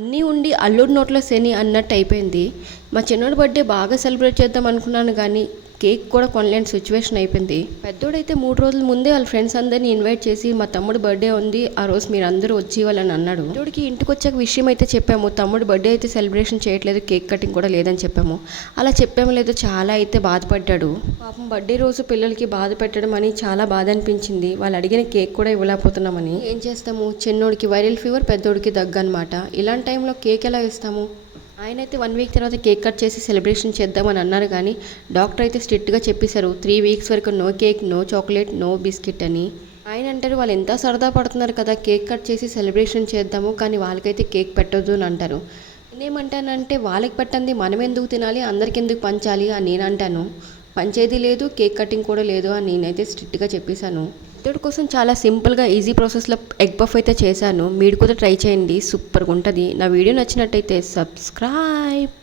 అన్నీ ఉండి అల్లుడి నోట్లో శని అన్నట్టు అయిపోయింది. మా చిన్నోడి బర్త్డే బాగా సెలబ్రేట్ చేద్దాం అనుకున్నాను కానీ కేక్ కూడా కొనలేని సిచ్యువేషన్ అయిపోయింది. పెద్దోడైతే 3 రోజుల ముందే వాళ్ళ ఫ్రెండ్స్ అందరినీ ఇన్వైట్ చేసి మా తమ్ముడు బర్త్డే ఉంది, ఆ రోజు మీరు అందరూ వచ్చి ఇవ్వాలని అన్నాడు. పెద్దోడికి ఇంటికి వచ్చాక విషయం అయితే చెప్పాము, తమ్ముడు బర్త్డే అయితే సెలబ్రేషన్ చేయట్లేదు, కేక్ కటింగ్ కూడా లేదని చెప్పాము. అలా చెప్పాము లేదో చాలా అయితే బాధపడ్డాడు. పాపం బర్త్డే రోజు పిల్లలకి బాధ పెట్టడం అని చాలా బాధ అనిపించింది. వాళ్ళు అడిగిన కేక్ కూడా ఇవ్వలేకపోతున్నామని. ఏం చేస్తాము, చిన్నోడికి వైరల్ ఫీవర్, పెద్దోడికి దగ్గు అనమాట. ఇలాంటి టైంలో కేక్ ఎలా ఇస్తాము? ఆయనైతే 1 వీక్ తర్వాత కేక్ కట్ చేసి సెలబ్రేషన్ చేద్దామని అన్నారు కానీ డాక్టర్ అయితే స్ట్రిక్ట్గా చెప్పేశారు 3 వీక్స్ వరకు no cake, no chocolate, no biscuit అని. ఆయన అంటారు వాళ్ళు ఎంత సరదా పడుతున్నారు కదా, కేక్ కట్ చేసి సెలబ్రేషన్ చేద్దాము కానీ వాళ్ళకైతే కేక్ పెట్టొద్దు అని అంటారు. నేనేమంటానంటే వాళ్ళకి పెట్టండి మనం ఎందుకు తినాలి, అందరికి ఎందుకు పంచాలి అని నేను అంటాను. పంచేది లేదు, కేక్ కటింగ్ కూడా లేదు అని నేనైతే స్ట్రిక్ట్గా చెప్పేశాను. పెద్దోడి కోసం చాలా సింపుల్గా ఈజీ ప్రాసెస్లో ఎగ్ పఫ్ అయితే చేశాను. మీరు కూడా ట్రై చేయండి, సూపర్గా ఉంటుంది. నా వీడియో నచ్చినట్టయితే సబ్స్క్రైబ్.